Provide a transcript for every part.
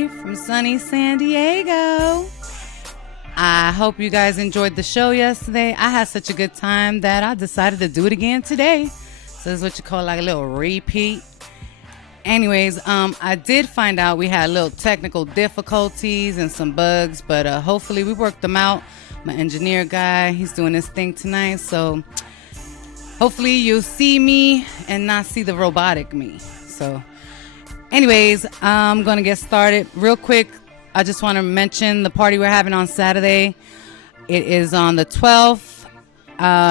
Bri from sunny San Diego. I hope you guys enjoyed the show yesterday. I had such a good time that I decided to do it again today. So this is what you call like a little repeat. Anyways, I did find out we had little technical difficulties and some bugs, but hopefully we worked them out. My engineer guy, he's doing his thing tonight, so hopefully you'll see me and not see the robotic me. So anyways, I'm going to get started real quick. I just want to mention the party we're having on Saturday. It is on the 12th.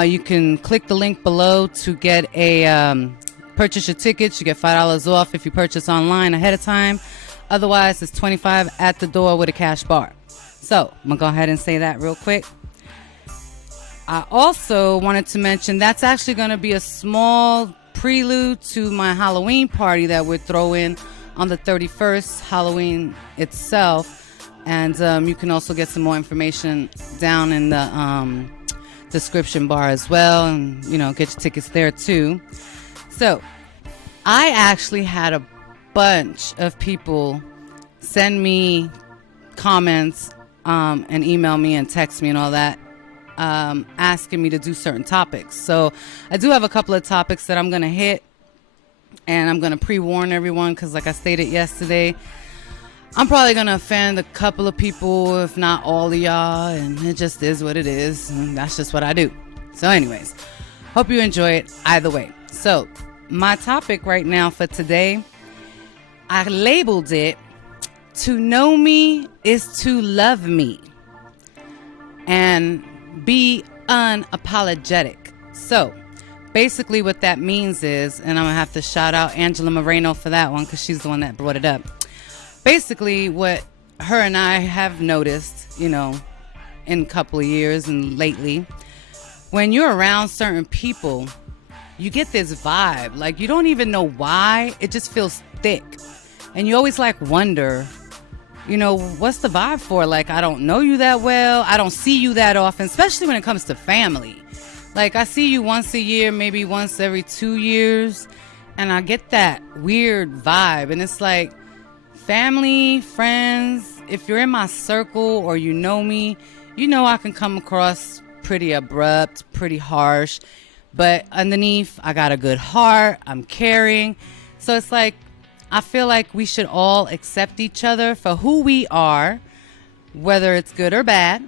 You can click the link below to get a purchase your tickets. You get $5 off if you purchase online ahead of time. Otherwise, it's $25 at the door with a cash bar. So I'm going to go ahead and say that real quick. I also wanted to mention that's actually going to be a small prelude to my Halloween party that we're throwing on the 31st, Halloween itself. And you can also get some more information down in the description bar as well. And, you know, get your tickets there too. So I actually had a bunch of people send me comments and email me and text me and all that, asking me to do certain topics. So I do have a couple of topics that I'm going to hit. And I'm going to pre-warn everyone because like I stated yesterday, I'm probably going to offend a couple of people, if not all of y'all. And it just is what it is. And that's just what I do. So anyways, hope you enjoy it either way. So my topic right now for today, I labeled it, to know me is to love me and be unapologetic. So basically what that means is, and I'm going to have to shout out Angela Moreno for that one because she's the one that brought it up. Basically what her and I have noticed, you know, in a couple of years and lately, when you're around certain people, you get this vibe. Like you don't even know why. It just feels thick. And you always like wonder, you know, what's the vibe for? Like, I don't know you that well. I don't see you that often, especially when it comes to family. Like, I see you once a year, maybe once every 2 years, and I get that weird vibe. And it's like, family, friends, if you're in my circle or you know me, you know I can come across pretty abrupt, pretty harsh. But underneath, I got a good heart. I'm caring. So it's like, I feel like we should all accept each other for who we are, whether it's good or bad.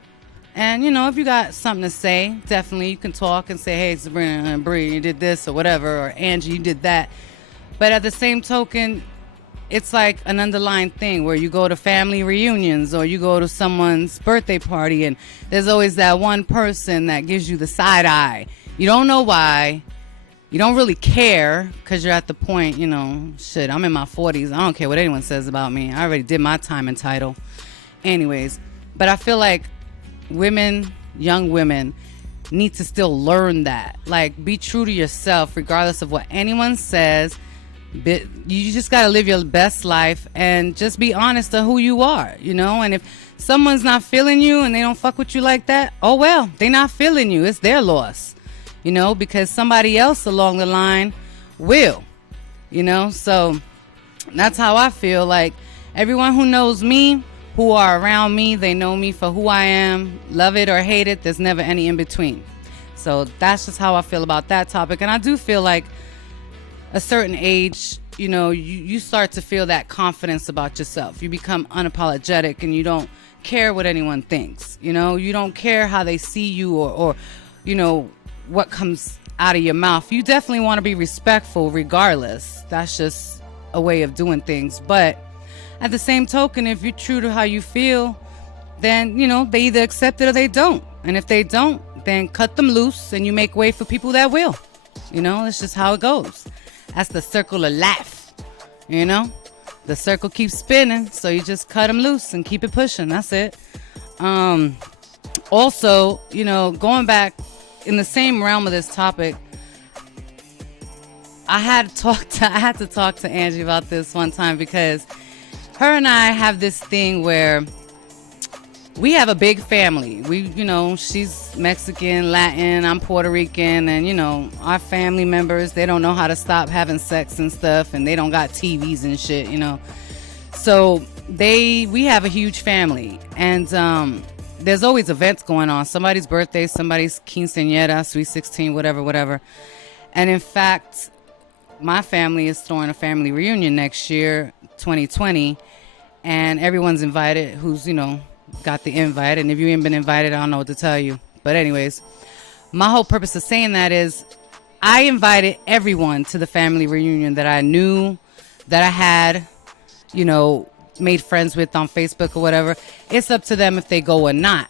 And, you know, if you got something to say, definitely you can talk and say, hey, Sabrina and Bri, you did this or whatever, or Angie, you did that. But at the same token, it's like an underlying thing where you go to family reunions or you go to someone's birthday party and there's always that one person that gives you the side eye. You don't know why. You don't really care because you're at the point, you know, shit, I'm in my 40s. I don't care what anyone says about me. I already did my time and title. Anyways, but I feel like women, young women, need to still learn that. Like, be true to yourself regardless of what anyone says. You just got to live your best life and just be honest to who you are, you know? And if someone's not feeling you and they don't fuck with you like that, oh well, they not feeling you. It's their loss. You know, because somebody else along the line will, you know. So that's how I feel. Like everyone who knows me, who are around me, they know me for who I am. Love it or hate it, there's never any in between. So that's just how I feel about that topic. And I do feel like a certain age, you know, you start to feel that confidence about yourself. You become unapologetic and you don't care what anyone thinks. You know, you don't care how they see you or you know, what comes out of your mouth. You definitely want to be respectful regardless. That's just a way of doing things. But at the same token, if you're true to how you feel, then, you know, they either accept it or they don't. And if they don't, then cut them loose and you make way for people that will. You know, that's just how it goes. That's the circle of life. You know, the circle keeps spinning. So you just cut them loose and keep it pushing. That's it. Also, you know, going back in the same realm of this topic, I had to talk to Angie about this one time because her and I have this thing where we have a big family. We, you know, she's Mexican, Latin, I'm Puerto Rican, and, you know, our family members, they don't know how to stop having sex and stuff, and they don't got TVs and shit, you know. So we have a huge family, and there's always events going on. Somebody's birthday, somebody's quinceañera, sweet 16, whatever. And in fact, my family is throwing a family reunion next year, 2020, and everyone's invited who's, got the invite. And if you ain't been invited, I don't know what to tell you. But anyways, my whole purpose of saying that is I invited everyone to the family reunion that I knew, that I had, made friends with on Facebook or whatever. It's up to them if they go or not.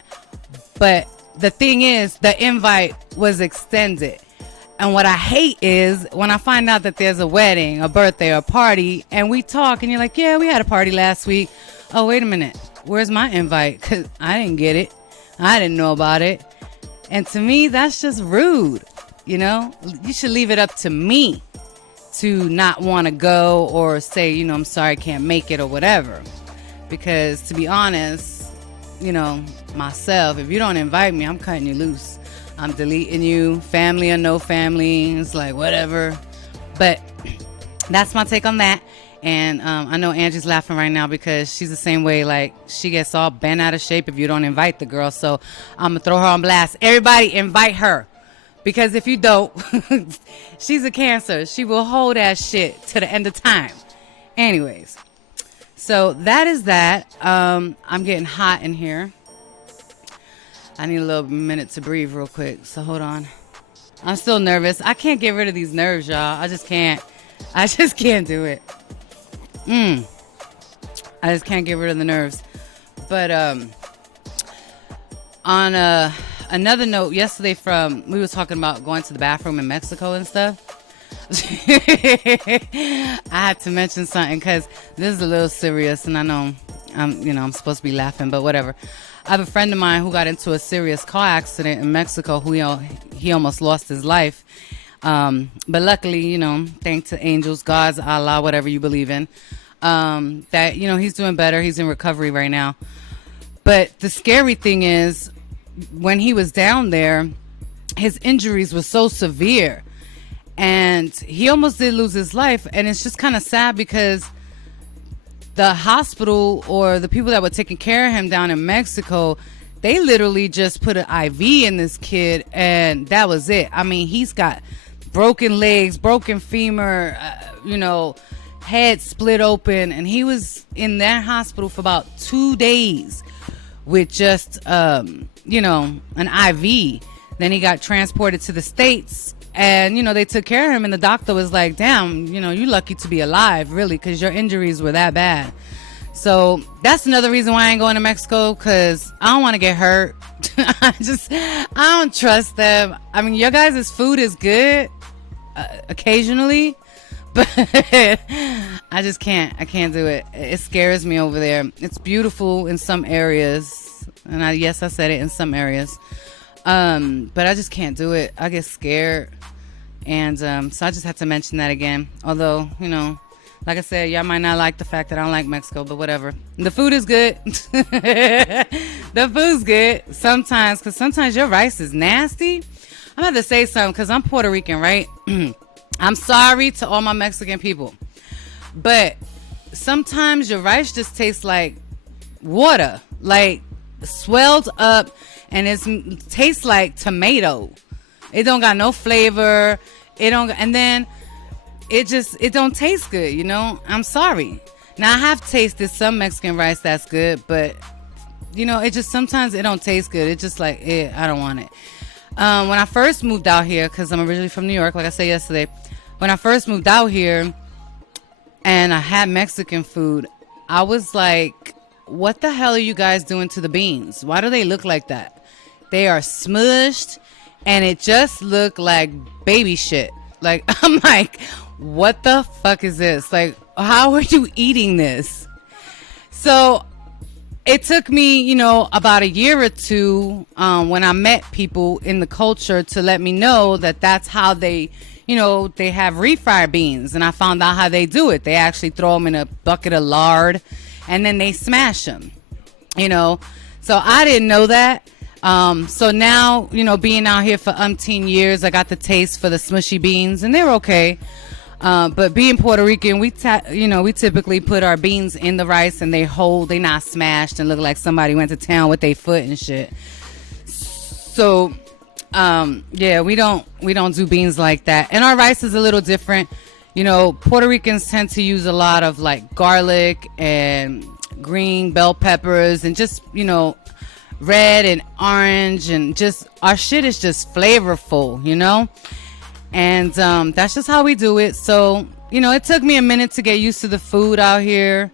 But the thing is, the invite was extended. And what I hate is when I find out that there's a wedding, a birthday, or a party, and we talk, and you're like, yeah, we had a party last week. Oh, wait a minute. Where's my invite? Because I didn't get it. I didn't know about it. And to me, that's just rude. You should leave it up to me to not want to go or say, I'm sorry, I can't make it or whatever. Because to be honest, myself, if you don't invite me, I'm cutting you loose. I'm deleting you, family or no family. It's like, whatever. But that's my take on that. And I know Angie's laughing right now because she's the same way. Like, she gets all bent out of shape if you don't invite the girl. So I'm going to throw her on blast. Everybody invite her. Because if you don't, she's a Cancer. She will hold that shit to the end of time. Anyways, so that is that. I'm getting hot in here. I need a little minute to breathe real quick. So hold on. I'm still nervous. I can't get rid of these nerves, y'all. I just can't do it. I just can't get rid of the nerves. But on another note, yesterday we were talking about going to the bathroom in Mexico and stuff. I had to mention something because this is a little serious, and I know I'm supposed to be laughing, but whatever. I have a friend of mine who got into a serious car accident in Mexico. He almost lost his life. But luckily, thanks to angels, gods, Allah, whatever you believe in, that, he's doing better. He's in recovery right now. But the scary thing is, when he was down there, his injuries were so severe, and he almost did lose his life. And it's just kind of sad because the hospital or the people that were taking care of him down in Mexico, they literally just put an IV in this kid, and that was it. I mean, he's got broken legs, broken femur, head split open, and he was in that hospital for about 2 days with just, an IV. Then he got transported to the States, and, they took care of him, and the doctor was like, damn, you're lucky to be alive, really, because your injuries were that bad. So that's another reason why I ain't going to Mexico, because I don't want to get hurt. I don't trust them. I mean, your guys' food is good occasionally, but I just can't. I can't do it. It scares me over there. It's beautiful in some areas, and I said it, in some areas. But I just can't do it. I get scared. And so I just had to mention that again. Although, like I said, y'all might not like the fact that I don't like Mexico, but whatever. The food is good. The food's good sometimes, because sometimes your rice is nasty. I'm about to say something because I'm Puerto Rican, right? I'm sorry to all my Mexican people, but sometimes your rice just tastes like water, like swelled up, and it tastes like tomato. It don't got no flavor. And then it don't taste good, I'm sorry. Now I have tasted some Mexican rice that's good, but it just, sometimes it don't taste good. It's just like, I don't want it. When I first moved out here, because I'm originally from New York, like I said yesterday, when I first moved out here and I had Mexican food, I was like, what the hell are you guys doing to the beans? Why do they look like that? They are smushed, and it just looked like baby shit. Like, I'm like, what the fuck is this? Like, how are you eating this? So it took me, about a year or two when I met people in the culture to let me know that that's how they, they have refried beans. And I found out how they do it. They actually throw them in a bucket of lard, and then they smash them, So I didn't know that. So now, being out here for umpteen years, I got the taste for the smushy beans, and they're okay. But being Puerto Rican, we typically put our beans in the rice and they not smashed and look like somebody went to town with their foot and shit. So yeah, we don't do beans like that. And our rice is a little different. Puerto Ricans tend to use a lot of like garlic and green bell peppers and just, red and orange, and just our shit is just flavorful, and that's just how we do it. So it took me a minute to get used to the food out here,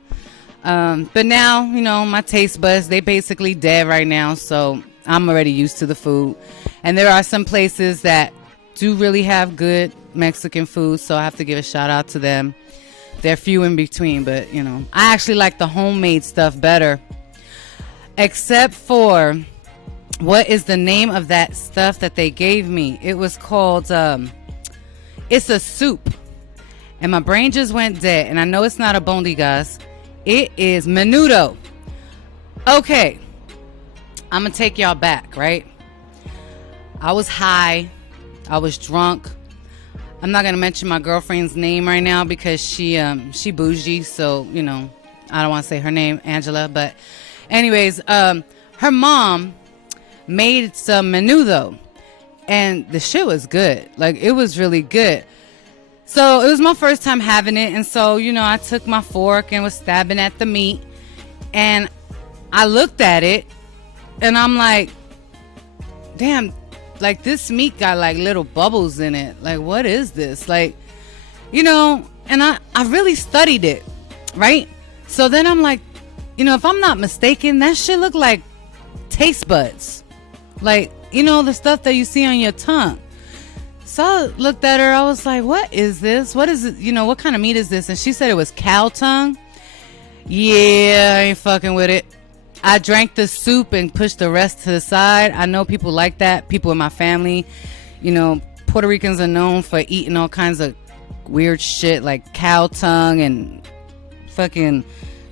but now my taste buds, they basically dead right now, so I'm already used to the food. And there are some places that do really have good Mexican food, so I have to give a shout out to them. They're few in between, but I actually like the homemade stuff better. Except for, what is the name of that stuff that they gave me? It was called, it's a soup. And my brain just went dead. And I know it's not a bondigas. It is menudo. Okay. I'm going to take y'all back, right? I was high. I was drunk. I'm not going to mention my girlfriend's name right now because she bougie. So, I don't want to say her name, Angela, but anyways, her mom made some menudo, and the shit was good. Like, it was really good. So it was my first time having it, and so I took my fork and was stabbing at the meat, and I looked at it, and I'm like, damn, like this meat got like little bubbles in it. Like, what is this? Like, and I really studied it, right? So then I'm like, if I'm not mistaken, that shit look like taste buds. Like, the stuff that you see on your tongue. So I looked at her. I was like, what is this? What is it? What kind of meat is this? And she said it was cow tongue. Yeah, I ain't fucking with it. I drank the soup and pushed the rest to the side. I know people like that. People in my family. Puerto Ricans are known for eating all kinds of weird shit like cow tongue and fucking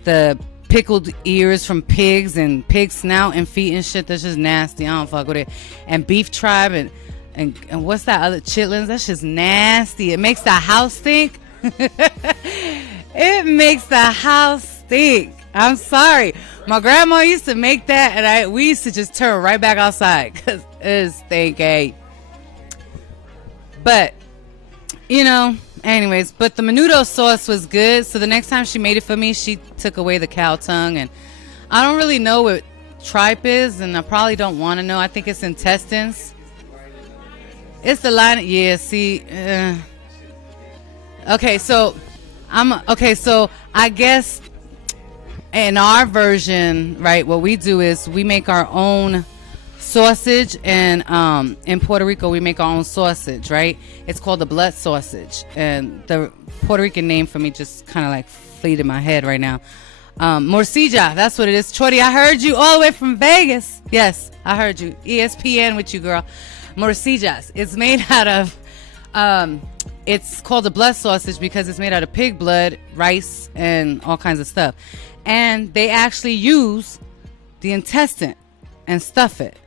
the pickled ears from pigs and pig snout and feet and shit. That's just nasty. I don't fuck with it. And beef tribe and what's that other chitlins? That's just nasty. It makes the house stink. It makes the house stink. I'm sorry. My grandma used to make that, and we used to just turn right back outside because it's stinky. But anyways, but the menudo sauce was good. So the next time she made it for me, she took away the cow tongue. And I don't really know what tripe is, and I probably don't want to know. I think it's intestines. It's the line. Yeah, see. Okay, so I guess in our version, right, what we do is we make our own sausage, and in Puerto Rico we make our own sausage, right? It's called the blood sausage, and the Puerto Rican name for me just kind of like fleed in my head right now. Morcilla, that's what it is. Chori, I heard you all the way from Vegas. Yes, I heard you. ESPN with you, girl. Morcillas. It's made out of it's called a blood sausage because it's made out of pig blood, rice, and all kinds of stuff. And they actually use the intestine and stuff it,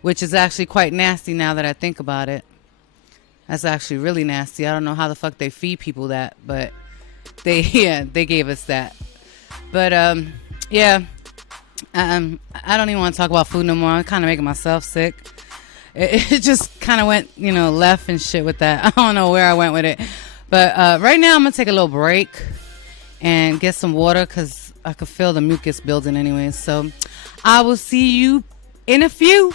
which is actually quite nasty now that I think about it. That's actually really nasty. I don't know how the fuck they feed people that, but they gave us that. But I don't even want to talk about food no more. I'm kind of making myself sick. It just kind of went, left and shit with that. I don't know where I went with it. But right now I'm going to take a little break and get some water because I could feel the mucus building anyway. So I will see you in a few.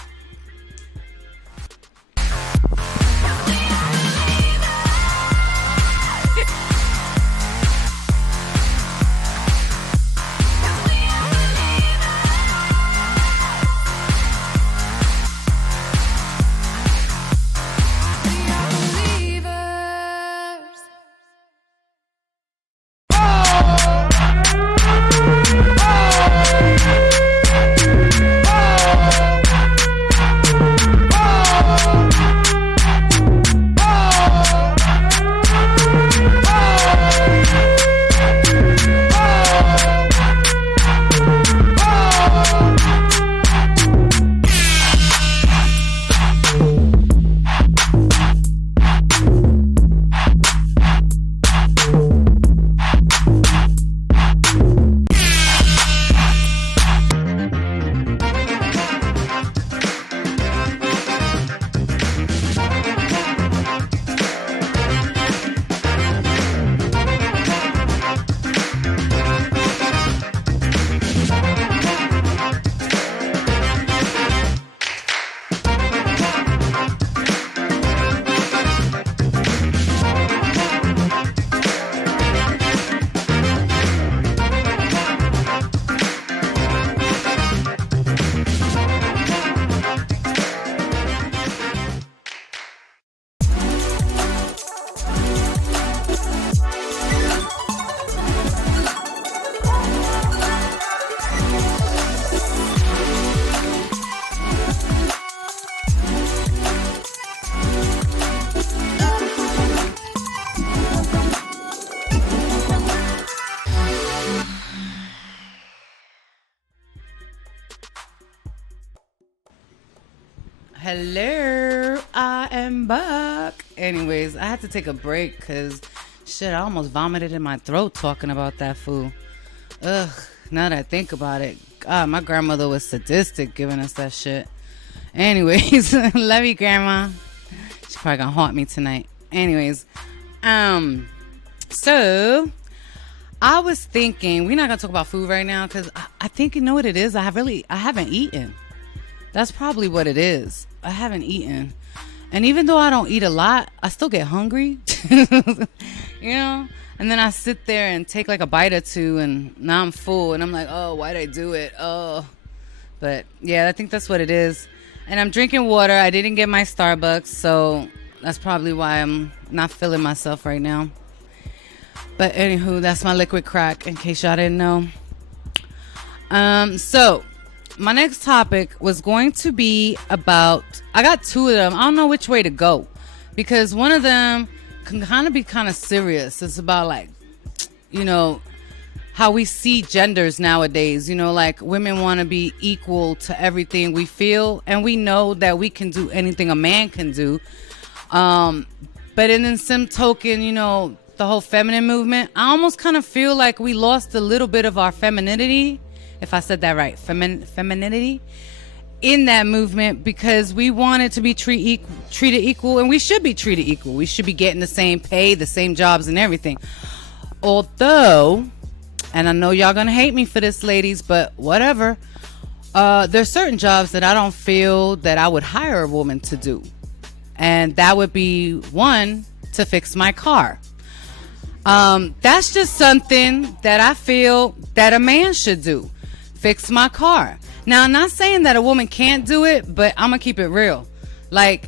Hello, I am back. Anyways, I had to take a break because shit, I almost vomited in my throat talking about that food. Ugh, now that I think about it, God, my grandmother was sadistic giving us that shit. Anyways, love you, Grandma. She's probably gonna haunt me tonight. Anyways, so I was thinking we're not gonna talk about food right now because I think you know what it is. I haven't eaten. That's probably what it is. I haven't eaten. And even though I don't eat a lot, I still get hungry. You know? And then I sit there and take like a bite or two and now I'm full. And I'm like, oh, why'd I do it? Oh. But yeah, I think that's what it is. And I'm drinking water. I didn't get my Starbucks. So that's probably why I'm not feeling myself right now. But anywho, that's my liquid crack in case y'all didn't know. So my next topic was going to be about, I got two of them. I don't know which way to go because one of them can kind of be kind of serious. It's about like, you know, how we see genders nowadays. You know, like women want to be equal to everything we feel. And we know that we can do anything a man can do. But in the same token, you know, the whole feminine movement, I almost kind of feel like we lost a little bit of our femininity. If I said that right, femininity in that movement because we wanted to be treated equal, and we should be treated equal. We should be getting the same pay, the same jobs and everything. Although, and I know y'all gonna hate me for this, ladies, but whatever. There's certain jobs that I don't feel that I would hire a woman to do. And that would be one, to fix my car. That's just something that I feel that a man should do. Fix my car. Now, I'm not saying that a woman can't do it, but I'm going to keep it real. Like,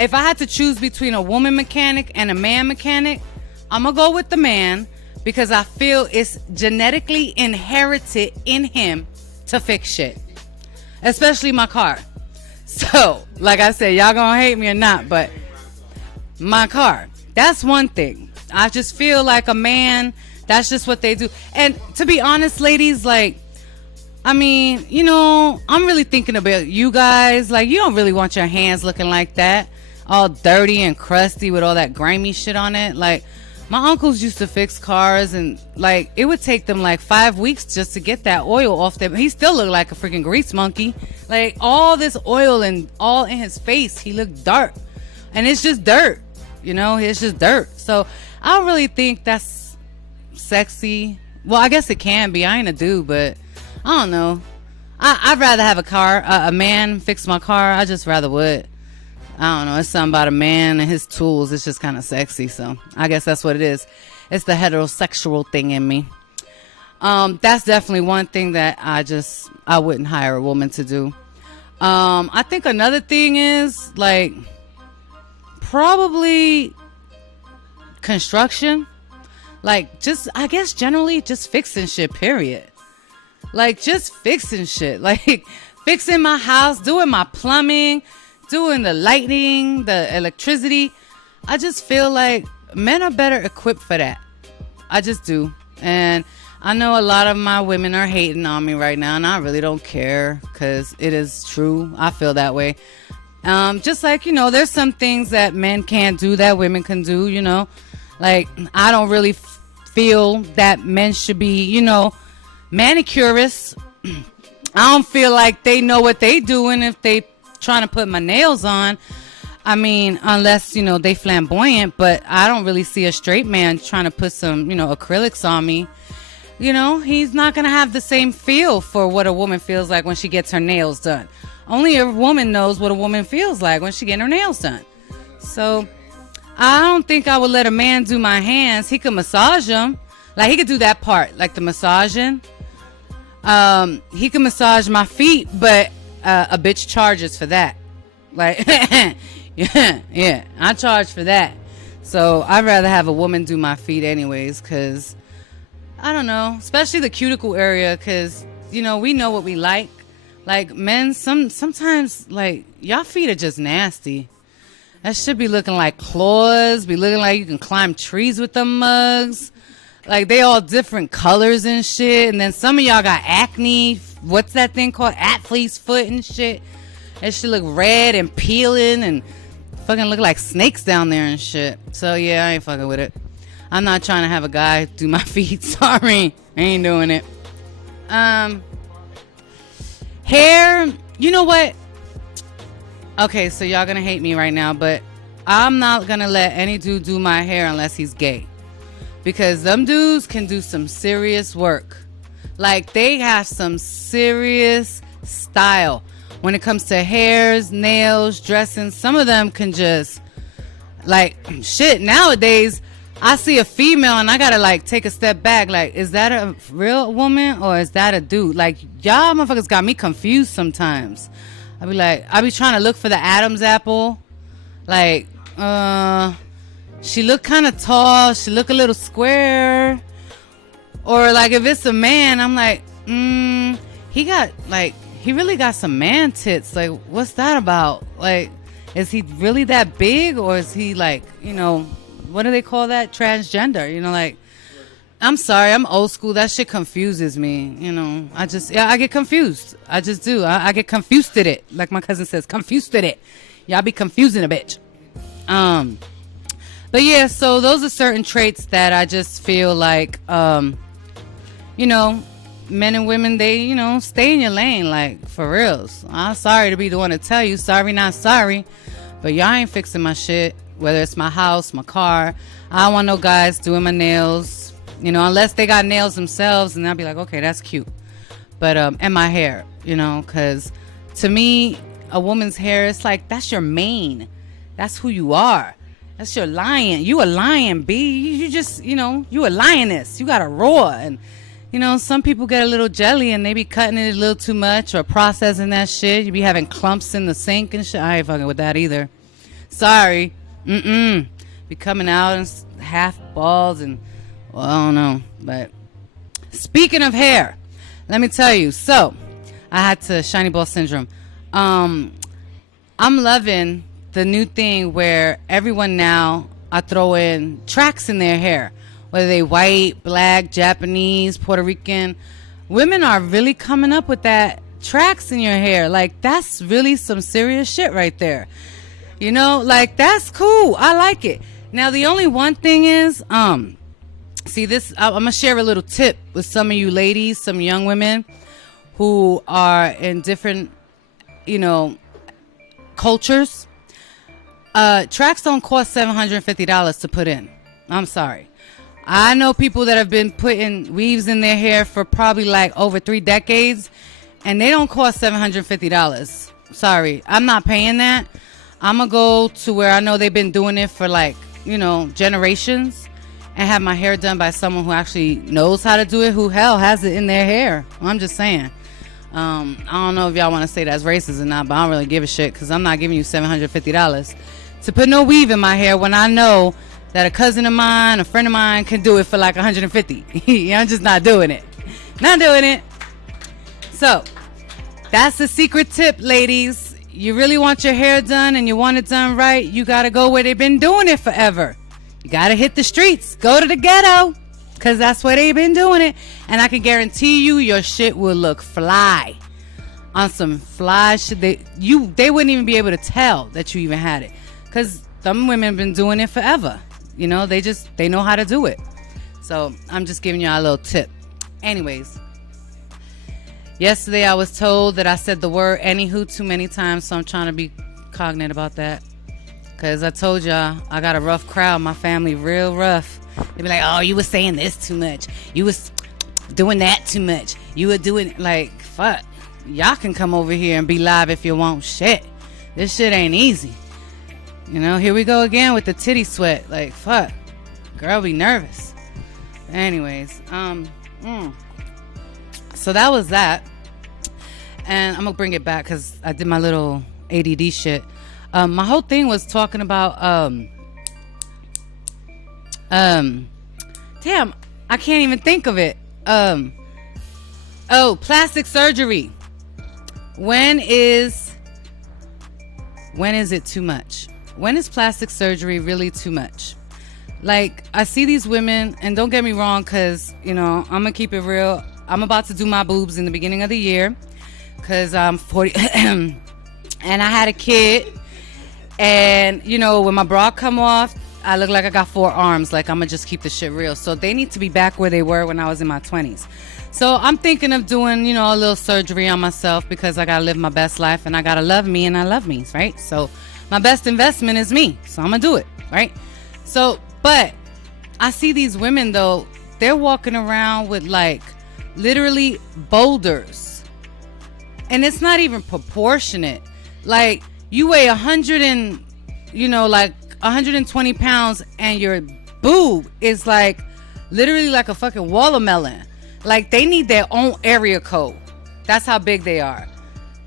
if I had to choose between a woman mechanic and a man mechanic, I'm going to go with the man because I feel it's genetically inherited in him to fix shit. Especially my car. So, like I said, y'all going to hate me or not, but my car. That's one thing. I just feel like a man, that's just what they do. And to be honest, ladies, like, I mean, you know, I'm really thinking about you guys. Like, you don't really want your hands looking like that, all dirty and crusty with all that grimy shit on it. Like, my uncles used to fix cars, and like, it would take them like 5 weeks just to get that oil off them. He still looked like a freaking grease monkey. Like, all this oil and all in his face, he looked dark. And it's just dirt, you know, it's just dirt. So I don't really think that's sexy. Well, I guess it can be. I ain't a dude, but I don't know. I'd rather have a man fix my car. I just rather would. I don't know. It's something about a man and his tools. It's just kind of sexy. So I guess that's what it is. It's the heterosexual thing in me. That's definitely one thing that I wouldn't hire a woman to do. I think another thing is like probably construction. Like just, I guess generally just fixing shit, period. Like just fixing shit. Like fixing my house, doing my plumbing, doing the lighting, the electricity. I just feel like men are better equipped for that. I just do. And I know a lot of my women are hating on me right now, and I really don't care because it is true. I feel that way. Just like, you know, there's some things that men can't do that women can do, you know. Like, I don't really feel that men should be, you know, manicurists. I don't feel like they know what they doing if they trying to put my nails on. I mean, unless, you know, they flamboyant, but I don't really see a straight man trying to put some, you know, acrylics on me. You know, he's not going to have the same feel for what a woman feels like when she gets her nails done. Only a woman knows what a woman feels like when she getting her nails done. So I don't think I would let a man do my hands. He could massage them. Like, he could do that part, like the massaging. He can massage my feet, but a bitch charges for that. Like, yeah, I charge for that. So I'd rather have a woman do my feet anyways, because I don't know, especially the cuticle area, because, you know, we know what we like. Like, men, sometimes, like, y'all feet are just nasty. That should be looking like claws, be looking like you can climb trees with them mugs. Like, they all different colors and shit. And then some of y'all got acne. What's that thing called? Athlete's foot and shit. That shit look red and peeling and fucking look like snakes down there and shit. So yeah, I ain't fucking with it. I'm not trying to have a guy do my feet. Sorry, I ain't doing it. Hair, you know what? Okay, so y'all gonna hate me right now, but I'm not gonna let any dude do my hair unless he's gay. Because them dudes can do some serious work. Like, they have some serious style. When it comes to hairs, nails, dressing, some of them can just, like, shit, nowadays, I see a female and I gotta, like, take a step back. Like, is that a real woman or is that a dude? Like, y'all motherfuckers got me confused sometimes. I be trying to look for the Adam's apple. Like, she look kind of tall. She look a little square. Or, like, if it's a man, I'm like, he really got some man tits. Like, what's that about? Like, is he really that big? Or is he, like, you know, what do they call that? Transgender. You know, like, I'm sorry. I'm old school. That shit confuses me. You know, I get confused. I just do. I get confused at it. Like my cousin says, confused at it. Y'all be confusing a bitch. But yeah, so those are certain traits that I just feel like, you know, men and women, they, you know, stay in your lane, like, for reals. I'm sorry to be the one to tell you, sorry, not sorry, but y'all ain't fixing my shit, whether it's my house, my car. I don't want no guys doing my nails, you know, unless they got nails themselves, and I'll be like, okay, that's cute. But, and my hair, you know, because to me, a woman's hair, it's like, that's your mane. That's who you are. That's your lion. You a lion, B. You just, you know, you a lioness. You got to roar. And, you know, some people get a little jelly and they be cutting it a little too much or processing that shit. You be having clumps in the sink and shit. I ain't fucking with that either. Sorry. Be coming out and half bald and, well, I don't know. But speaking of hair, let me tell you. So, I had to shiny ball syndrome. I'm loving the new thing where everyone now I throw in tracks in their hair. Whether they white, black, Japanese, Puerto Rican. Women are really coming up with that tracks in your hair. Like, that's really some serious shit right there. You know, like, that's cool. I like it. Now, the only one thing is, see this, I'm going to share a little tip with some of you ladies, some young women who are in different, you know, cultures. Tracks don't cost $750 to put in. I'm sorry. I know people that have been putting weaves in their hair for probably like over 3 decades, and they don't cost $750. Sorry, I'm not paying that. I'm going to go to where I know they've been doing it for like, you know, generations, and have my hair done by someone who actually knows how to do it, who hell has it in their hair. I'm just saying. I don't know if y'all want to say that's racist or not, but I don't really give a shit because I'm not giving you $750 to put no weave in my hair when I know that a cousin of mine, a friend of mine can do it for like $150. I'm just not doing it. Not doing it. So, that's the secret tip, ladies. You really want your hair done and you want it done right, you got to go where they've been doing it forever. You got to hit the streets. Go to the ghetto because that's where they've been doing it. And I can guarantee you your shit will look fly. On some fly shit. They wouldn't even be able to tell that you even had it. Because some women have been doing it forever. You know, they know how to do it. So I'm just giving y'all a little tip. Anyways, yesterday I was told that I said the word anywho too many times, so I'm trying to be cognate about that. Because I told y'all I got a rough crowd. My family real rough. They be like, oh, you was saying this too much. You was doing that too much. You were doing, like, fuck. Y'all can come over here and be live if you want. Shit. This shit ain't easy. You know, here we go again with the titty sweat. Like, fuck. Girl be nervous. Anyways, so that was that. And I'm going to bring it back because I did my little ADD shit. My whole thing was talking about, damn, I can't even think of it. Plastic surgery. When is it too much? When is plastic surgery really too much? Like, I see these women, and don't get me wrong, because, you know, I'm going to keep it real. I'm about to do my boobs in the beginning of the year, because I'm 40, and I had a kid. And, you know, when my bra come off, I look like I got 4 arms. Like, I'm going to just keep the shit real. So they need to be back where they were when I was in my 20s. So I'm thinking of doing, you know, a little surgery on myself because I got to live my best life and I got to love me and I love me, right? So my best investment is me. So I'm going to do it, right? So, but I see these women, though, they're walking around with, like, literally boulders. And it's not even proportionate. Like, you weigh 120 pounds and your boob is like literally like a fucking watermelon. Like, they need their own area code. That's how big they are.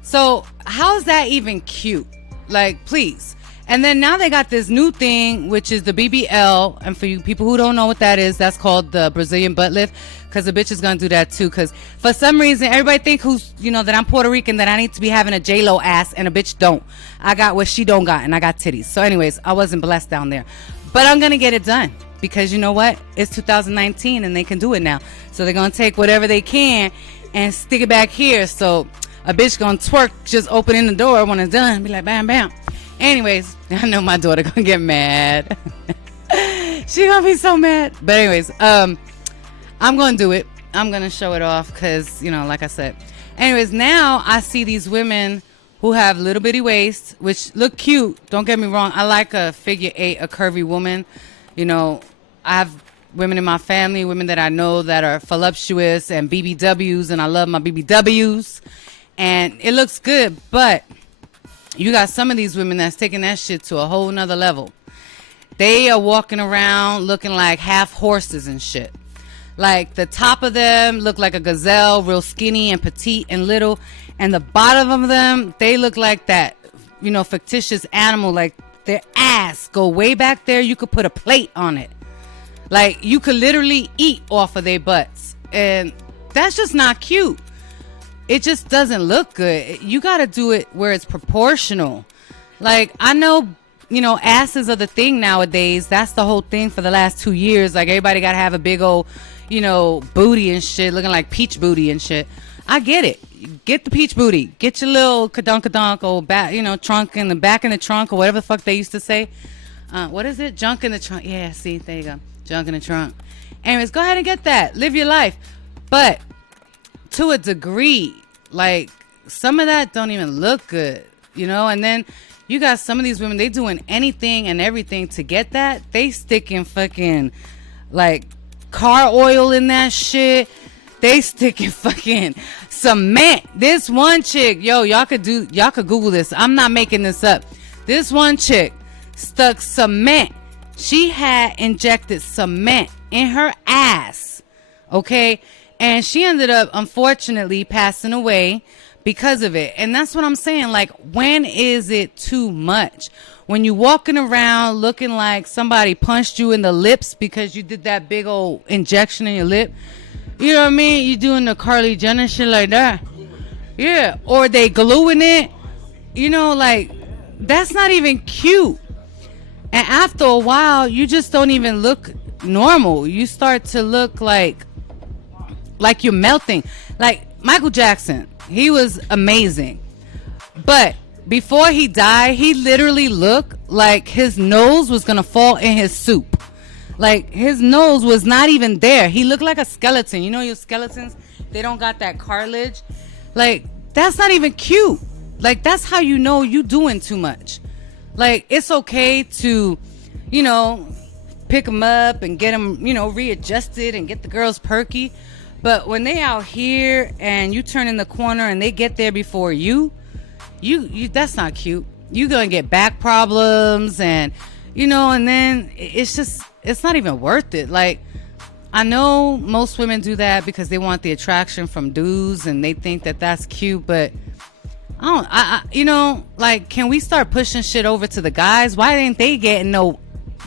So how is that even cute? Like, please. And then now they got this new thing, which is the BBL. And for you people who don't know what that is, that's called the Brazilian butt lift. Because the bitch is going to do that too. Because for some reason, everybody think that I'm Puerto Rican, that I need to be having a J-Lo ass, and a bitch don't. I got what she don't got, and I got titties. So anyways, I wasn't blessed down there. But I'm going to get it done. Because you know what? It's 2019 and they can do it now. So they're going to take whatever they can and stick it back here. So a bitch going to twerk just opening the door when it's done. Be like, bam, bam. Anyways, I know my daughter going to get mad. She going to be so mad. But anyways, I'm going to do it. I'm going to show it off because, you know, like I said. Anyways, now I see these women who have little bitty waists, which look cute. Don't get me wrong. I like a figure 8, a curvy woman. You know, I have women in my family, women that I know that are voluptuous and BBWs, and I love my BBWs. And it looks good, but you got some of these women that's taking that shit to a whole nother level. They are walking around looking like half horses and shit. Like, the top of them look like a gazelle, real skinny and petite and little. And the bottom of them, they look like that, you know, fictitious animal. Like, their ass go way back there. You could put a plate on it. Like, you could literally eat off of their butts. And that's just not cute. It just doesn't look good. You got to do it where it's proportional. Like, I know, you know, asses are the thing nowadays. That's the whole thing for the last 2 years. Like, everybody got to have a big old, you know, booty and shit, looking like peach booty and shit. I get it. Get the peach booty. Get your little kadunk or back, you know, trunk in the back in the trunk or whatever the fuck they used to say. What is it? Junk in the trunk. Yeah, see, there you go. Junk in the trunk. Anyways, go ahead and get that. Live your life. But to a degree, like, some of that don't even look good, you know? And then you got some of these women, they doing anything and everything to get that. They sticking fucking, like, car oil in that shit. They sticking fucking cement. This one chick, yo, y'all could Google this. I'm not making this up. This one chick stuck cement. She had injected cement in her ass. Okay? And she ended up, unfortunately, passing away because of it. And that's what I'm saying. Like, when is it too much? When you walking around looking like somebody punched you in the lips because you did that big old injection in your lip. You know what I mean? You doing the Carly Jenner shit like that. Yeah. Or they gluing it. You know, like, that's not even cute. And after a while, you just don't even look normal. You start to look like you're melting. Like Michael Jackson, he was amazing. But before he died, he literally looked like his nose was going to fall in his soup. Like, his nose was not even there. He looked like a skeleton. You know your skeletons? They don't got that cartilage. Like, that's not even cute. Like, that's how you know you doing too much. Like, it's okay to, you know, pick them up and get them, you know, readjusted and get the girls perky. But when they out here and you turn in the corner and they get there before you that's not cute. You gonna get back problems and, you know, and then it's not even worth it. Like, I know most women do that because they want the attraction from dudes and they think that that's cute, but you know, like, can we start pushing shit over to the guys? Why ain't they getting no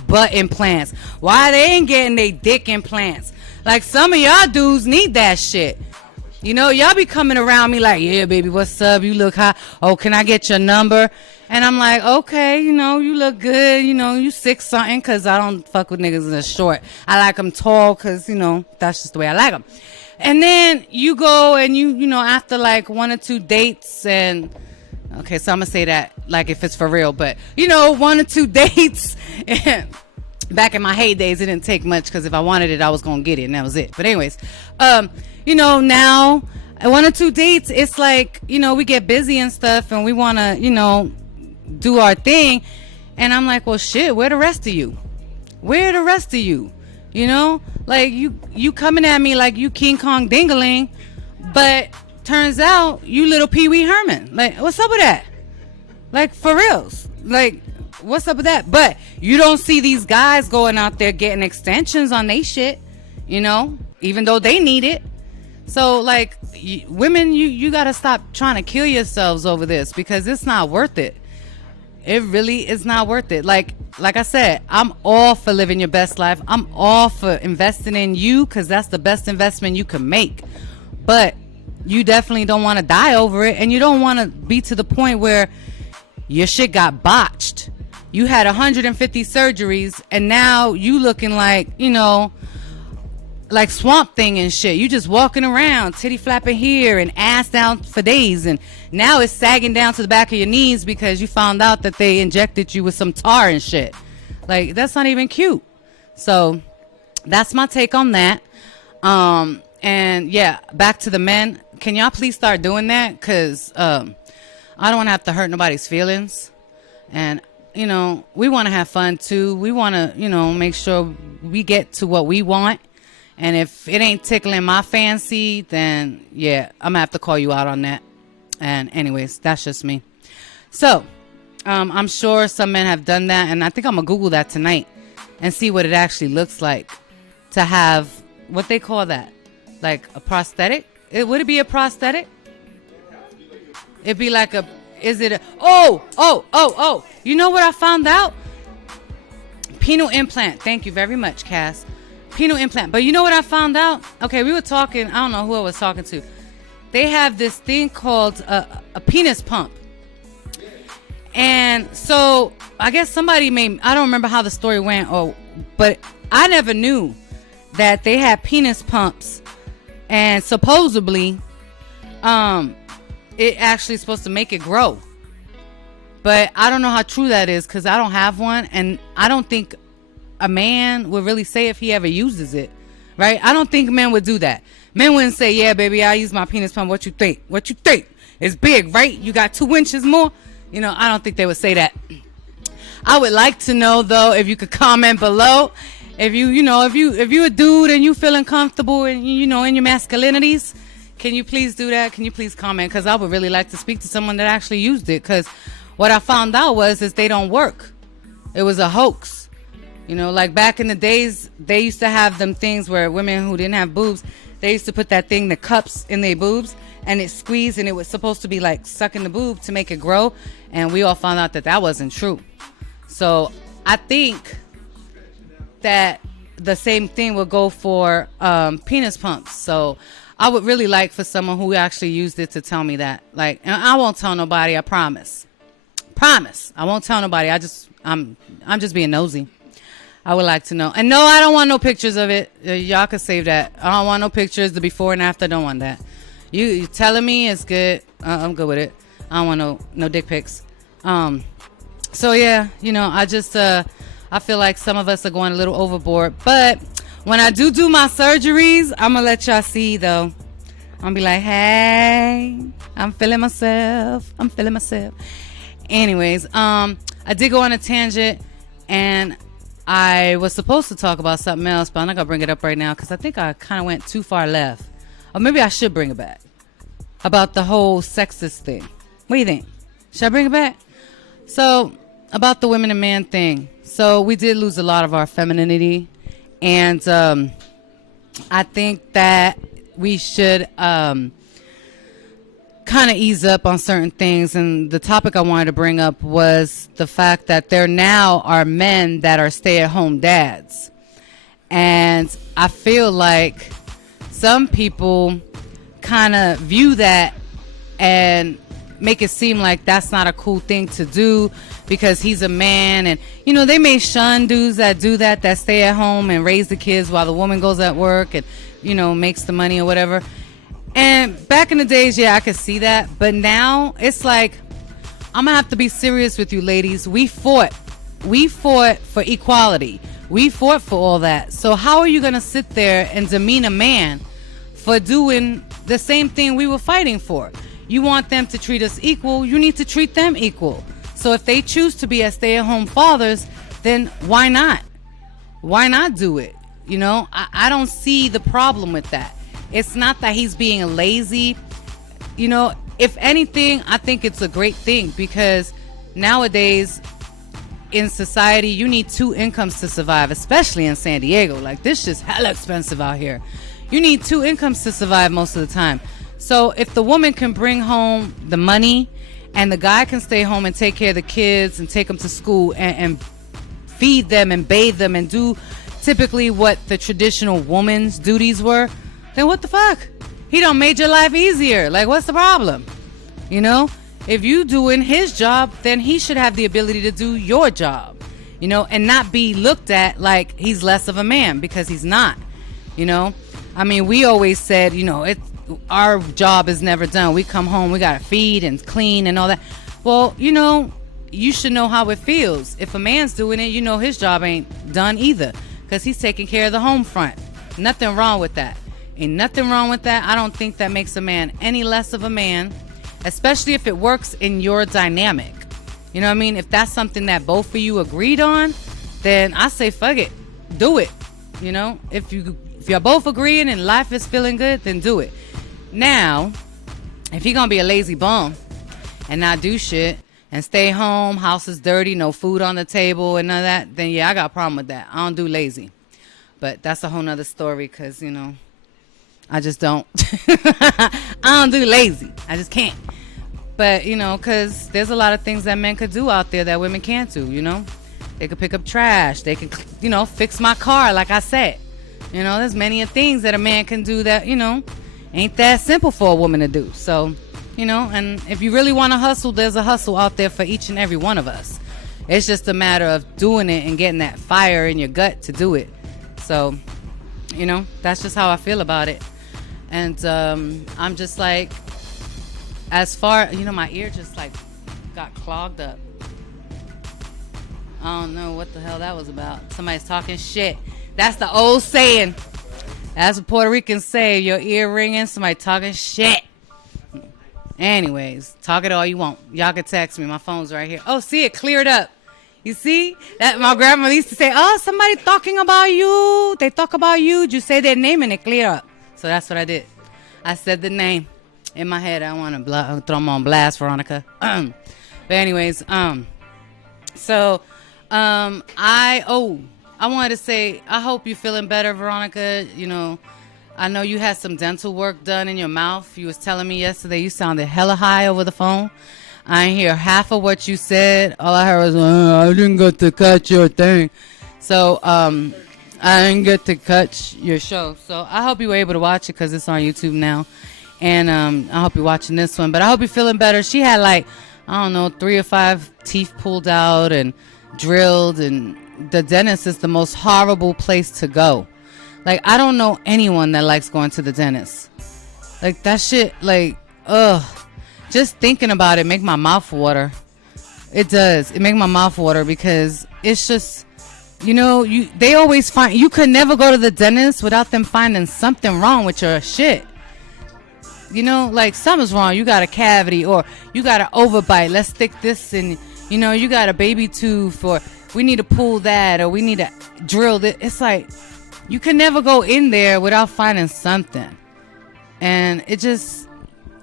butt implants? Why they ain't getting they dick implants? Like, some of y'all dudes need that shit. You know, y'all be coming around me like, yeah, baby, what's up? You look hot. Oh, can I get your number? And I'm like, okay, you know, you look good. You know, you 6 something, because I don't fuck with niggas that's short. I like them tall because, you know, that's just the way I like them. And then you go and you know, after like 1 or 2 dates and, Okay, so I'm gonna say that like if it's for real, but 1 or 2 dates. Back in my heydays, it didn't take much because if I wanted it, I was gonna get it, and that was it. But anyways, now 1 or 2 dates, it's like we get busy and stuff, and we wanna do our thing, and I'm like, well, shit, where the rest of you? Where the rest of you? Like you coming at me like you King Kong Dingaling, but turns out you little Pee Wee Herman. Like, what's up with that? Like, for reals. Like, what's up with that? But you don't see these guys going out there getting extensions on they shit, even though they need it. So, like, women, you got to stop trying to kill yourselves over this because it's not worth it. It really is not worth it. Like I said, I'm all for living your best life. I'm all for investing in you because that's the best investment you can make. But you definitely don't want to die over it, and you don't want to be to the point where your shit got botched. You had 150 surgeries, and now you looking like, like Swamp Thing and shit. You just walking around, titty flapping here and ass down for days, and now it's sagging down to the back of your knees because you found out that they injected you with some tar and shit. Like, that's not even cute. So that's my take on that. And yeah, back to the men. Can y'all please start doing that? Because I don't want to have to hurt nobody's feelings. And, we want to have fun too. We want to, make sure we get to what we want. And if it ain't tickling my fancy, then yeah, I'm gonna have to call you out on that. And anyways, that's just me. So I'm sure some men have done that, and I think I'm gonna Google that tonight and see what it actually looks like to have what they call that, like a prosthetic. Would it be a prosthetic? It'd be like oh. You know what I found out? Penile implant. Thank you very much, Cass. Penile implant. But you know what I found out? Okay, we were talking, I don't know who I was talking to. They have this thing called a penis pump. And so I guess somebody I don't remember how the story went, but I never knew that they had penis pumps, and supposedly it actually is supposed to make it grow. But I don't know how true that is because I don't have one, and I don't think a man would really say if he ever uses it, right? I don't think men would do that. Men wouldn't say, yeah, baby, I use my penis pump. What you think? What you think? It's big, right? You got 2 inches more? I don't think they would say that. I would like to know, though, if you could comment below. If you a dude and you feeling comfortable and, in your masculinities, can you please do that? Can you please comment? Because I would really like to speak to someone that actually used it. Because what I found out is they don't work. It was a hoax. Like back in the days, they used to have them things where women who didn't have boobs, they used to put that thing, the cups in their boobs, and it squeezed, and it was supposed to be like sucking the boob to make it grow. And we all found out that wasn't true. So I think that the same thing would go for penis pumps. So I would really like for someone who actually used it to tell me that. Like, and I won't tell nobody, I promise. I won't tell nobody. I'm just being nosy. I would like to know. And no, I don't want no pictures of it. Y'all can save that. I don't want no pictures, the before and after. I don't want that. You telling me it's good. I'm good with it. I don't want no dick pics. So yeah, I feel like some of us are going a little overboard. But when I do my surgeries, I'm going to let y'all see, though. I'm going to be like, hey, I'm feeling myself. Anyways, I did go on a tangent, and I was supposed to talk about something else, but I'm not going to bring it up right now because I think I kind of went too far left. Or maybe I should bring it back. About the whole sexist thing. What do you think? Should I bring it back? So, about the women and man thing. So, we did lose a lot of our femininity. And I think that we should kind of ease up on certain things. And the topic I wanted to bring up was the fact that there now are men that are stay-at-home dads. And I feel like some people kind of view that and make it seem like that's not a cool thing to do because he's a man. And, they may shun dudes that do that stay at home and raise the kids while the woman goes at work and, makes the money or whatever. And back in the days, yeah, I could see that. But now it's like I'm gonna have to be serious with you, ladies. We fought for equality. We fought for all that. So how are you gonna sit there and demean a man for doing the same thing we were fighting for? You want them to treat us equal, you need to treat them equal. So if they choose to be as stay-at-home fathers, then why not? Why not do it? You know, I don't see the problem with that. It's not that he's being lazy. You know, if anything, I think it's a great thing, because nowadays in society, you need 2 incomes to survive, especially in San Diego. Like, this just hella expensive out here. You need 2 incomes to survive most of the time. So if the woman can bring home the money and the guy can stay home and take care of the kids and take them to school and feed them and bathe them and do typically what the traditional woman's duties were, then what the fuck? He done made your life easier. Like, what's the problem? You know, if you doing his job, then he should have the ability to do your job, you know, and not be looked at like he's less of a man, because he's not. You know, I mean, we always said, you know, our job is never done. We come home, we got to feed and clean and all that. Well, you know, you should know how it feels. If a man's doing it, you know his job ain't done either, because he's taking care of the home front. Nothing wrong with that. Ain't nothing wrong with that. I don't think that makes a man any less of a man, especially if it works in your dynamic. You know what I mean? If that's something that both of you agreed on, then I say fuck it. Do it. You know, if you're both agreeing and life is feeling good, then do it. Now, if you're gonna be a lazy bum and not do shit and stay home, house is dirty, no food on the table and none of that, then yeah, I got a problem with that. I don't do lazy. But that's a whole nother story, because, you know, I just don't. I don't do lazy. I just can't. But, you know, because there's a lot of things that men could do out there that women can't do, you know. They could pick up trash. They could, you know, fix my car, like I said. You know, there's many things that a man can do that, you know, ain't that simple for a woman to do. So, you know, and if you really want to hustle, there's a hustle out there for each and every one of us. It's just a matter of doing it and getting that fire in your gut to do it. So, you know, that's just how I feel about it. And I'm just like, as far, you know, my ear just like got clogged up. I don't know what the hell that was about. Somebody's talking shit. That's the old saying. That's what Puerto Ricans say. Your ear ringing, somebody talking shit. Anyways, talk it all you want. Y'all can text me. My phone's right here. Oh, see, it cleared up. You see? That my grandma used to say, oh, somebody talking about you. They talk about you. You say their name and it clear up. So that's what I did. I said the name in my head. I want to throw them on blast, Veronica. But anyways, I wanted to say, I hope you're feeling better, Veronica. You know, I know you had some dental work done in your mouth. You was telling me yesterday you sounded hella high over the phone. I didn't hear half of what you said. All I heard was, I didn't get to catch your thing. So, I didn't get to catch your show. So I hope you were able to watch it, because it's on YouTube now. And I hope you're watching this one. But I hope you're feeling better. She had like, I don't know, 3 or 5 teeth pulled out and drilled. And the dentist is the most horrible place to go. Like, I don't know anyone that likes going to the dentist. Like, that shit, like, ugh. Just thinking about it make my mouth water. It does. It make my mouth water, because it's just, you know, they always find, you could never go to the dentist without them finding something wrong with your shit. You know, like, something's wrong. You got a cavity, or you got an overbite. Let's stick this in. You know, you got a baby tooth, or we need to pull that, or we need to drill this. It's like, you can never go in there without finding something. And it just,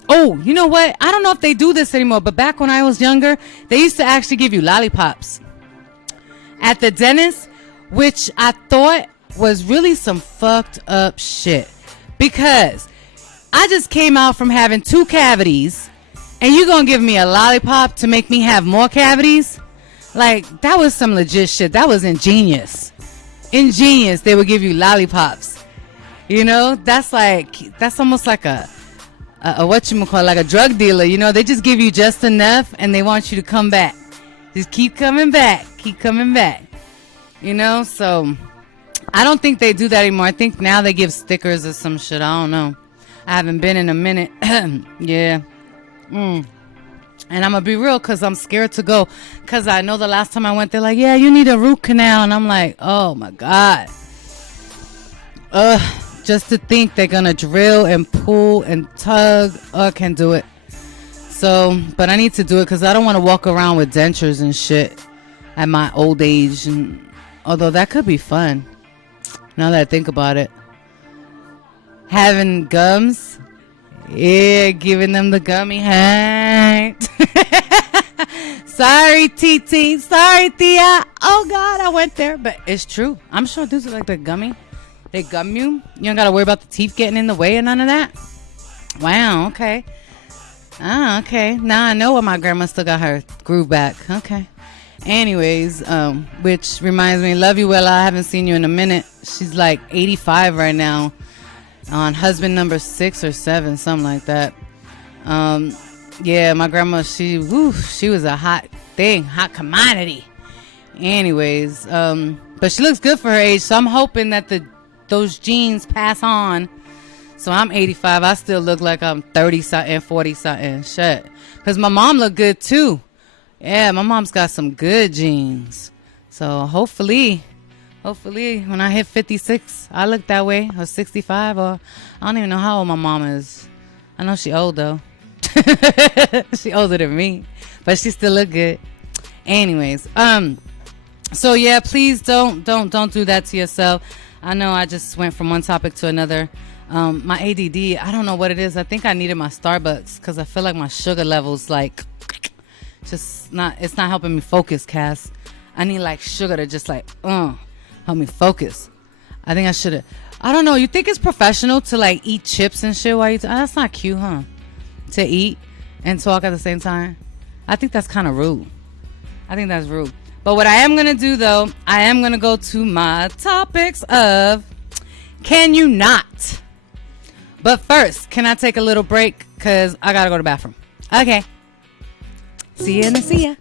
oh, you know what? I don't know if they do this anymore, but back when I was younger, they used to actually give you lollipops at the dentist, which I thought was really some fucked up shit, because I just came out from having 2 cavities and you gonna give me a lollipop to make me have more cavities? Like, that was some legit shit. That was ingenious. They would give you lollipops. You know, that's almost like a whatchamacallit, like a drug dealer. You know, they just give you just enough and they want you to come back. Just keep coming back. You know, so I don't think they do that anymore. I think now they give stickers or some shit. I don't know. I haven't been in a minute. Yeah. And I'm going to be real because I'm scared to go. Because I know the last time I went, they're like, yeah, you need a root canal. And I'm like, oh, my God. Just to think they're going to drill and pull and tug. I can't do it. So, but I need to do it because I don't want to walk around with dentures and shit at my old age. And although that could be fun. Now that I think about it. Having gums. Yeah, giving them the gummy hand. Sorry, TT. Sorry, Tia. Oh, God, I went there. But it's true. I'm sure dudes are like the gummy. They gum you. You don't got to worry about the teeth getting in the way or none of that. Wow, okay. Ah, okay. Now I know why my grandma still got her groove back. Okay. Anyways, which reminds me, love you, Wella. I haven't seen you in a minute. She's like 85 right now. On husband number 6 or 7, something like that. Yeah, my grandma, she was a hot thing, hot commodity. Anyways, but she looks good for her age, so I'm hoping that those genes pass on. So I'm 85. I still look like I'm 30-something, 40-something. Shit. Because my mom looked good, too. Yeah, my mom's got some good genes. So hopefully, when I hit 56, I look that way. Or 65. Or I don't even know how old my mom is. I know she old, though. She older than me. But she still look good. Anyways. So, yeah, please don't do that to yourself. I know I just went from one topic to another. My ADD, I don't know what it is. I think I needed my Starbucks because I feel like my sugar level's like it's not helping me focus, Cass. I need like sugar to just like help me focus. I think I should have. I don't know. You think it's professional to like eat chips and shit while you that's not cute, huh? To eat and talk at the same time. I think that's kind of rude. I think that's rude. But what I am going to do, though, I am going to go to my topics of can you not? But first, can I take a little break? Because I got to go to the bathroom. Okay. See ya in the see ya.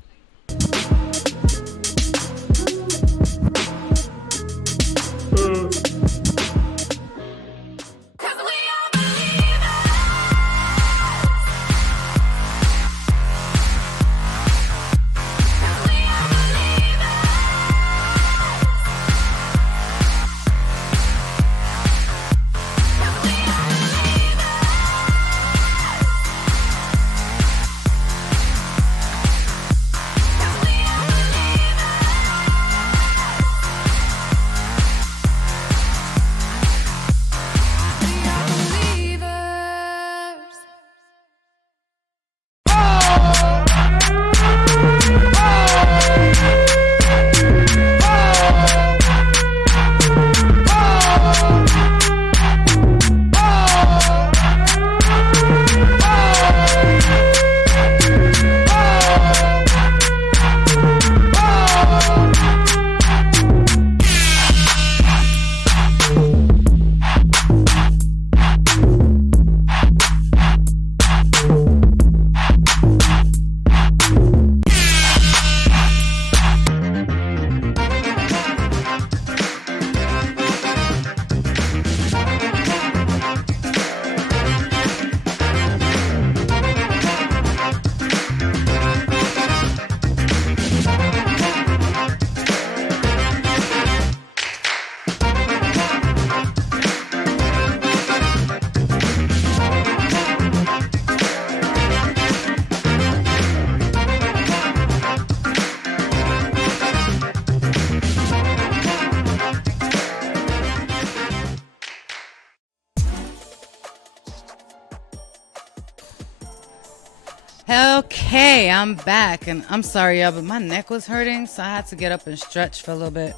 Okay, I'm back, and I'm sorry, y'all, but my neck was hurting, so I had to get up and stretch for a little bit,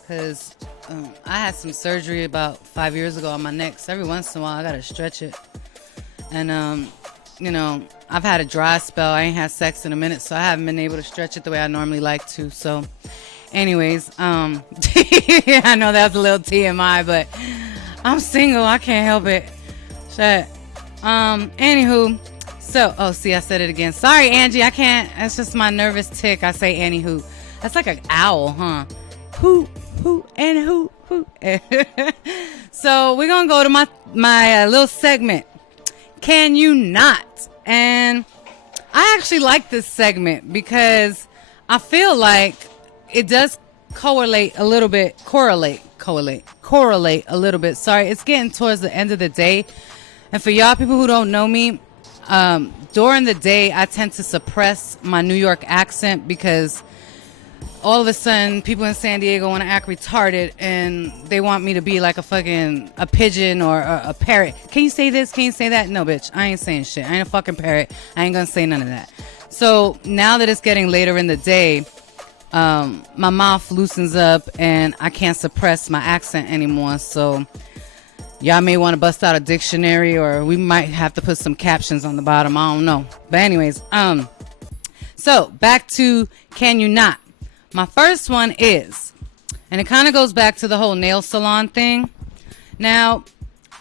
because I had some surgery about 5 years ago on my neck, so every once in a while, I gotta stretch it, and, you know, I've had a dry spell. I ain't had sex in a minute, so I haven't been able to stretch it the way I normally like to, so, anyways, I know that's a little TMI, but I'm single, I can't help it, shit, anywho. So, see, I said it again. Sorry, Angie, I can't. That's just my nervous tick. I say anywho. That's like an owl, huh? Hoot, hoot, and hoot, hoot. So, we're going to go to my little segment. Can you not? And I actually like this segment because I feel like it does correlate a little bit. Correlate a little bit. Sorry, it's getting towards the end of the day. And for y'all people who don't know me, during the day, I tend to suppress my New York accent because all of a sudden people in San Diego want to act retarded and they want me to be like a pigeon or a parrot. Can you say this? Can you say that? No, bitch. I ain't saying shit. I ain't a fucking parrot. I ain't gonna say none of that. So now that it's getting later in the day, my mouth loosens up and I can't suppress my accent anymore. So y'all may want to bust out a dictionary, or we might have to put some captions on the bottom. I don't know. But anyways, so back to Can You Not? My first one is, and it kind of goes back to the whole nail salon thing. Now,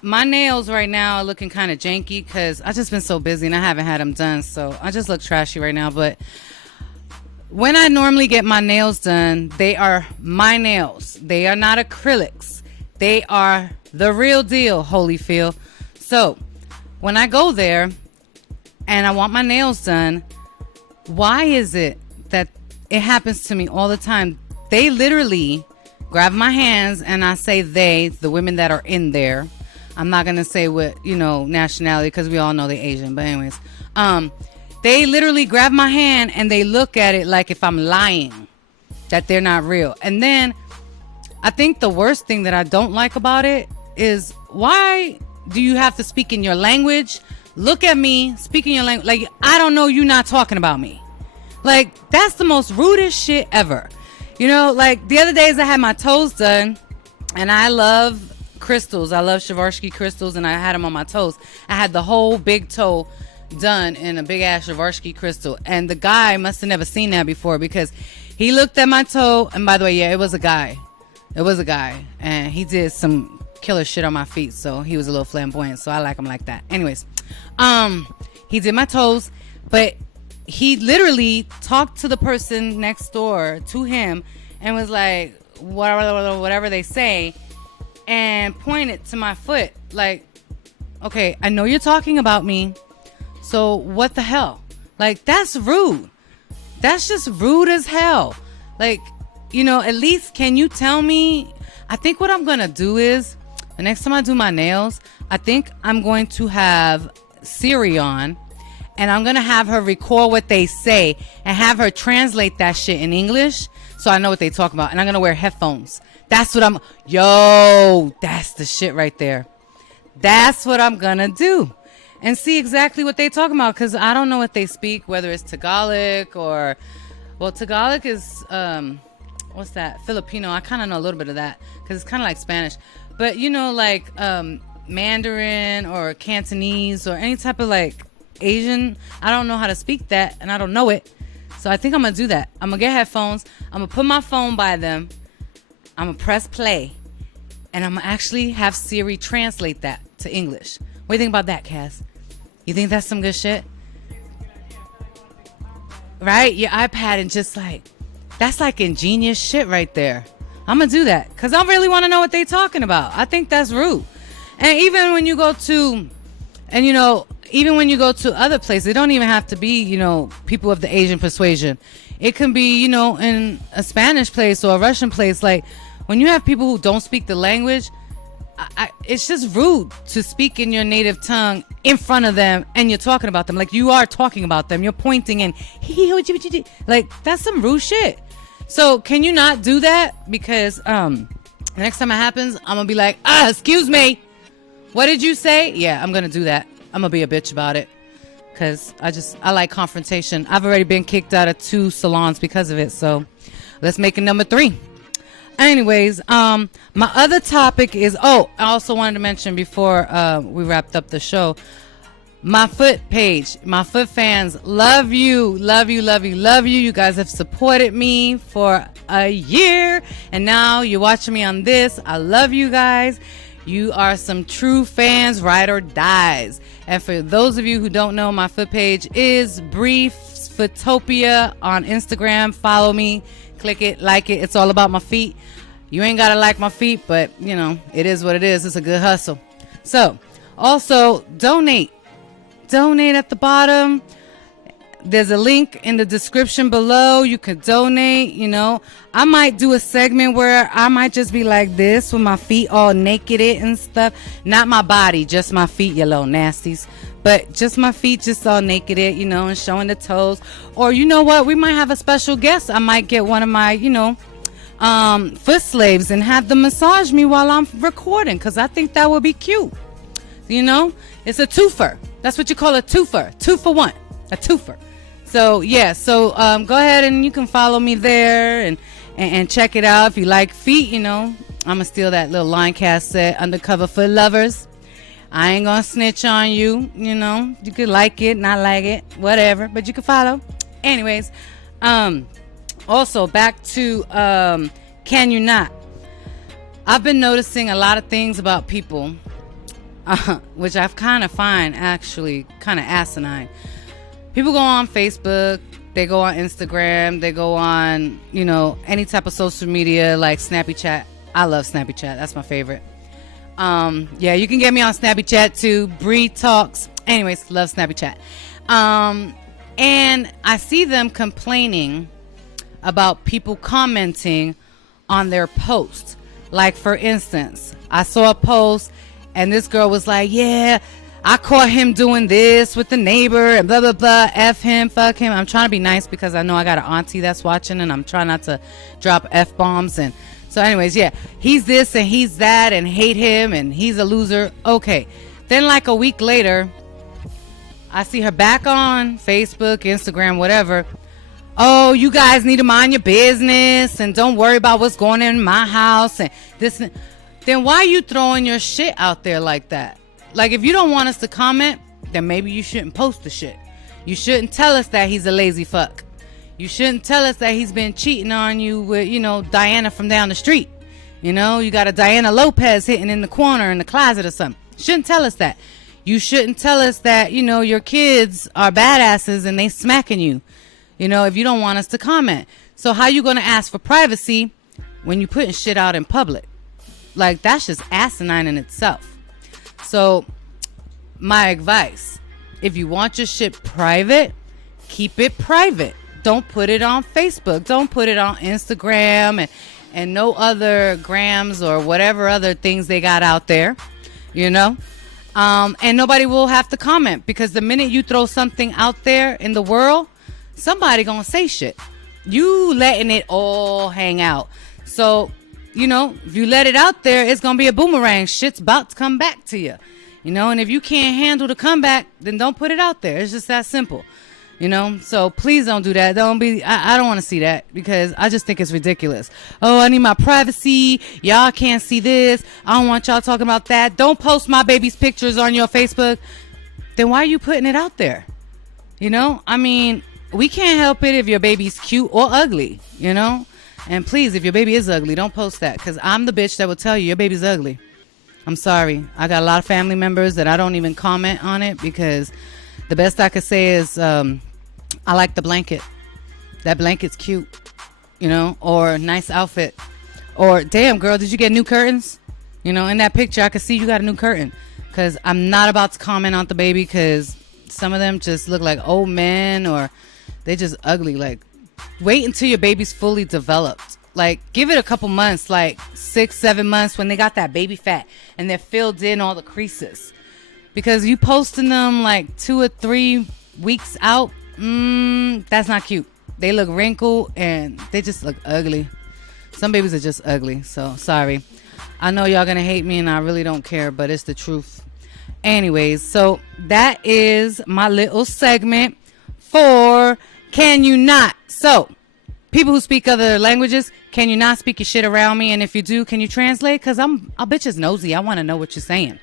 my nails right now are looking kind of janky because I've just been so busy and I haven't had them done. So I just look trashy right now. But when I normally get my nails done, they are my nails. They are not acrylics. They are the real deal, Holyfield. So when I go there and I want my nails done, why is it that it happens to me all the time? They literally grab my hands, and I say they, the women that are in there. I'm not going to say what, nationality, because we all know they're Asian. But anyways, they literally grab my hand and they look at it like if I'm lying, that they're not real. And then I think the worst thing that I don't like about it is, why do you have to speak in your language? Look at me, speak in your language. Like, I don't know, you not talking about me. Like, that's the most rudest shit ever. Like the other days I had my toes done, and I love crystals. I love Swarovski crystals, and I had them on my toes. I had the whole big toe done in a big ass Swarovski crystal, and the guy must have never seen that before because he looked at my toe. And by the way, yeah, it was a guy. It was a guy, and he did some killer shit on my feet, so he was a little flamboyant. So I like him like that. Anyways, he did my toes, but he literally talked to the person next door to him and was like, whatever they say, and pointed to my foot like, okay, I know you're talking about me, so what the hell? Like, that's rude. That's just rude as hell. Like, at least can you tell me? I think what I'm going to do is, the next time I do my nails, I think I'm going to have Siri on, and I'm going to have her record what they say and have her translate that shit in English so I know what they talk about. And I'm going to wear headphones. That's what that's the shit right there. That's what I'm going to do. And see exactly what they talking about, because I don't know what they speak, whether it's Tagalog or, well, Tagalog is, what's that? Filipino. I kind of know a little bit of that because it's kind of like Spanish. But, like Mandarin or Cantonese or any type of like Asian, I don't know how to speak that, and I don't know it. So I think I'm gonna do that. I'm gonna get headphones, I'm gonna put my phone by them, I'm gonna press play, and I'm gonna actually have Siri translate that to English. What do you think about that, Cass? You think that's some good shit? Right? Your iPad, and just like, that's like ingenious shit right there. I'm gonna do that because I really want to know what they talking about. I think that's rude. And even when you go to, even when you go to other places, it don't even have to be, people of the Asian persuasion. It can be, in a Spanish place or a Russian place. Like, when you have people who don't speak the language, it's just rude to speak in your native tongue in front of them and you're talking about them. Like, you are talking about them. You're pointing and, like, that's some rude shit. So, can you not do that? Because the next time it happens, I'm going to be like, excuse me. What did you say? Yeah, I'm going to do that. I'm going to be a bitch about it because I like confrontation. I've already been kicked out of 2 salons because of it. So let's make it number 3. Anyways, my other topic is, I also wanted to mention before we wrapped up the show, my foot page, my foot fans, love you. You guys have supported me for a year, and now you're watching me on this. I love you guys. You are some true fans, ride or dies. And for those of you who don't know, my foot page is Bri Footopia on Instagram. Follow me, click it, like it. It's all about my feet. You ain't gotta like my feet, but it is what it is. It's a good hustle. So also donate at the bottom. there's a link in the description below. You could donate. I might do a segment where I might just be like this with my feet all naked and stuff. Not my body, just my feet, you little nasties. But just my feet, just all naked, and showing the toes. Or you know what? We might have a special guest. I might get one of my, foot slaves and have them massage me while I'm recording, because I think that would be cute. It's a twofer. That's what you call a twofer. 2 for 1. A twofer. So yeah, go ahead and you can follow me there and check it out. If you like feet, I'm gonna steal that little line cast set, Undercover Foot Lovers. I ain't gonna snitch on you. You could like it, not like it, whatever, but you can follow. Anyways, also back to Can You Not? I've been noticing a lot of things about people, which I've kind of find actually kind of asinine. People go on Facebook, they go on Instagram, they go on, any type of social media like Snappy Chat. I love Snappy Chat. That's my favorite. Yeah, you can get me on Snappy Chat too. Bri Talks. Anyways, love Snappy Chat. And I see them complaining about people commenting on their posts. Like, for instance, I saw a post and this girl was like, yeah, I caught him doing this with the neighbor and blah, blah, blah. F him, fuck him. I'm trying to be nice because I know I got an auntie that's watching and I'm trying not to drop F-bombs. And so anyways, yeah, he's this and he's that and hate him and he's a loser. Okay. Then like a week later, I see her back on Facebook, Instagram, whatever. Oh, you guys need to mind your business and don't worry about what's going on in my house and this. Then why are you throwing your shit out there like that? Like, if you don't want us to comment, then maybe you shouldn't post the shit. You shouldn't tell us that he's a lazy fuck. You shouldn't tell us that he's been cheating on you with, Diana from down the street. You got a Diana Lopez hitting in the corner in the closet or something. Shouldn't tell us that. You shouldn't tell us that, your kids are badasses and they smacking you. If you don't want us to comment. So how you going to ask for privacy when you putting shit out in public? Like, that's just asinine in itself. So my advice, if you want your shit private, keep it private. Don't put it on Facebook. Don't put it on Instagram and no other grams or whatever other things they got out there, and nobody will have to comment, because the minute you throw something out there in the world, somebody gonna say shit. You letting it all hang out. So, if you let it out there, it's gonna be a boomerang. Shit's about to come back to you. And if you can't handle the comeback, then don't put it out there. It's just that simple. So please don't do that. I don't want to see that, because I just think it's ridiculous. Oh, I need my privacy. Y'all can't see this. I don't want y'all talking about that. Don't post my baby's pictures on your Facebook. Then why are you putting it out there? I mean, we can't help it if your baby's cute or ugly, and please, if your baby is ugly, don't post that, because I'm the bitch that will tell you your baby's ugly. I'm sorry. I got a lot of family members that I don't even comment on it, because the best I could say is, I like the blanket. That blanket's cute, or nice outfit, or damn girl, did you get new curtains? In that picture, I could see you got a new curtain, because I'm not about to comment on the baby, because some of them just look like old men, or they just ugly. Like, wait until your baby's fully developed. Like, give it a couple months, like 6-7 months, when they got that baby fat and they're filled in all the creases. Because you posting them like 2 or 3 weeks out, that's not cute. They look wrinkled and they just look ugly. Some babies are just ugly. So sorry. I know y'all gonna hate me and I really don't care, but it's the truth. Anyways, so that is my little segment for Can You Not? So, people who speak other languages, can you not speak your shit around me? And if you do, can you translate? Because a bitch is nosy. I want to know what you're saying.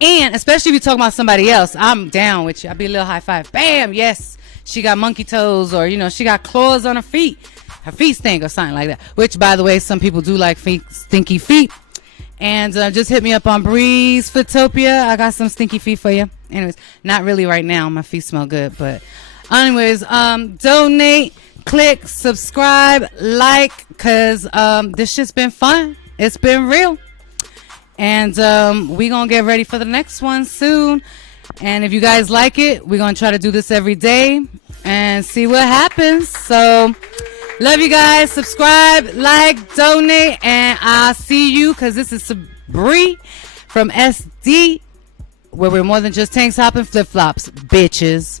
And especially if you're talking about somebody else, I'm down with you. I'll be a little high five. Bam, yes. She got monkey toes, or, she got claws on her feet. Her feet stink or something like that. Which, by the way, some people do like stinky feet. And just hit me up on Bri's Footopia. I got some stinky feet for you. Anyways, not really right now. My feet smell good. But anyways, donate, click, subscribe, like, because this shit's been fun. It's been real. And we going to get ready for the next one soon. And if you guys like it, we're going to try to do this every day and see what happens. So, love you guys. Subscribe, like, donate, and I'll see you because this is Bri from SD, where we're more than just tanks, hopping, flip-flops, bitches.